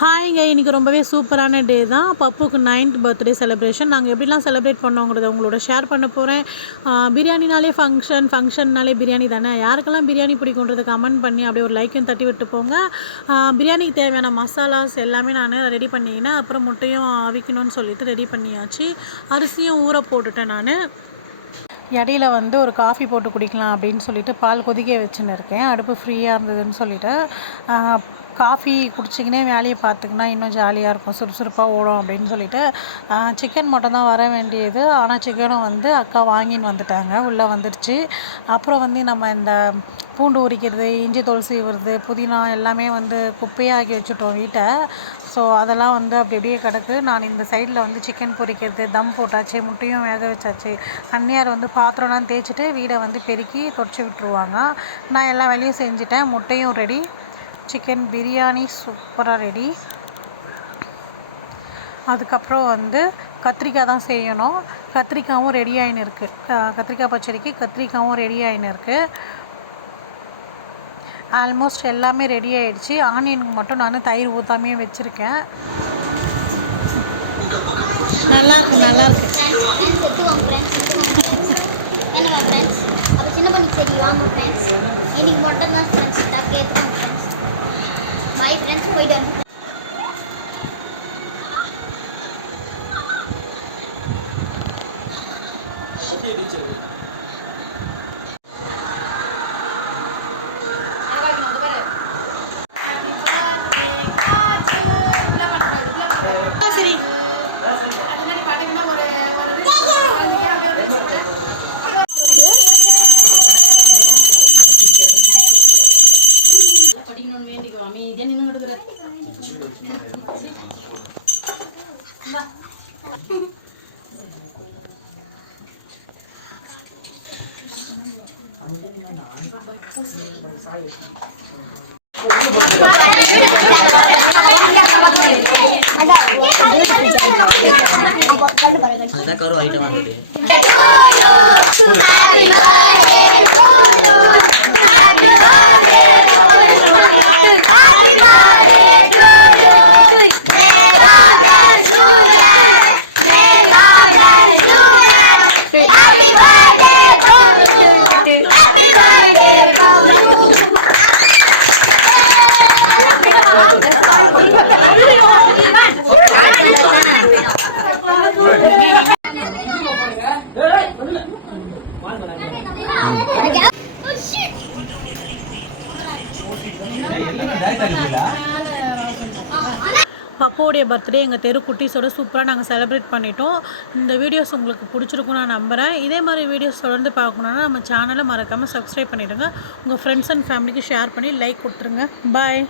ஹாய்ங்க, இன்றைக்கி ரொம்பவே சூப்பரான டே தான். பப்புக்கு 9th பர்த்டே செலிப்ரேஷன். நாங்கள் எப்படிலாம் செலிப்ரேட் பண்ணோங்கிறத உங்களோட ஷேர் பண்ண போகிறேன். பிரியாணினாலே ஃபங்க்ஷன்னாலே பிரியாணி தானே. யாருக்கெல்லாம் பிரியாணி பிடிக்குன்றது கமெண்ட் பண்ணி அப்படியே ஒரு லைக்கையும் தட்டி விட்டு போங்க. பிரியாணிக்கு தேவையான மசாலாஸ் எல்லாமே நான் ரெடி பண்ணிக்கினேன். அப்புறம் முட்டையும் அவிக்கணும்னு சொல்லிட்டு ரெடி பண்ணியாச்சு. அரிசியும் ஊற போட்டுட்டேன் நான். இடையில ஒரு காஃபி போட்டு குடிக்கலாம் அப்படின்னு சொல்லிட்டு பால் கொதிக்க வச்சுன்னு இருக்கேன். அடுப்பு ஃப்ரீயாக இருந்ததுன்னு சொல்லிட்டு காஃபி குடிச்சிக்கினே வேலையை பார்த்துக்கினா இன்னும் ஜாலியாக இருக்கும், சுறுசுறுப்பாக ஓடும் அப்படின்னு சொல்லிட்டு சிக்கன் மட்டும் தான் வர வேண்டியது. ஆனால் சிக்கனும் அக்கா வாங்கின்னு வந்துட்டாங்க, உள்ளே வந்துடுச்சு. அப்புறம் நம்ம இந்த பூண்டு உரிக்கிறது, இஞ்சி தோல் சீவுறது, புதினா எல்லாமே குப்பையாக்கி வச்சுட்டோம் வீட்டை. ஸோ அதெல்லாம் அப்படி அப்படியே கிடக்கு. நான் இந்த சைடில் சிக்கன் பொரிக்கிறது, தம் போட்டாச்சு, முட்டையும் வேக வச்சாச்சு. அந்நியார் பாத்திரம்லாம் தேய்ச்சிட்டு வீடை பெருக்கி தொடச்சி விட்டுருவாங்க. நான் எல்லா வேலையும் செஞ்சுட்டேன். முட்டையும் ரெடி, சிக்கன் பிரியாணி சூப்பராக ரெடி. அதுக்கப்புறம் கத்திரிக்காய் தான் செய்யணும். கத்திரிக்காயும் ரெடி ஆகின்னு இருக்குது. கத்திரிக்காய் பச்சடிக்கு கத்திரிக்காயும் ரெடி ஆகின்னு இருக்குது. ஆல்மோஸ்ட் எல்லாமே ரெடி ஆகிடுச்சு. ஆனியனுக்கு மட்டும் நான் தயிர் ஊற்றாமையே வச்சுருக்கேன். நல்லா இருக்கு, நல்லா இருக்கு. சின்ன பண்ணி சரி வாங்க ஃப்ரெண்ட்ஸ், இன்னைக்கு மட்டும் தான் ஃப்ரெண்ட்ஸ் கேட்குறோம் ஃப்ரெண்ட்ஸ். மை ஃப்ரெண்ட்ஸ் போய்ட்டு ada karo item ada பப்போடைய பர்த்டே எங்கள் தெரு குட்டீஸோட சூப்பராக நாங்கள் செலிப்ரேட் பண்ணிட்டோம். இந்த வீடியோஸ் உங்களுக்கு பிடிச்சிருக்கும் நான் நம்புகிறேன். இதே மாதிரி வீடியோஸ் தொடர்ந்து பார்க்கணுன்னா நம்ம சேனலை மறக்காமல் சப்ஸ்கிரைப் பண்ணிவிடுங்க. உங்கள் ஃப்ரெண்ட்ஸ் அண்ட் ஃபேமிலிக்கு ஷேர் பண்ணி லைக் கொடுத்துருங்க. பாய்.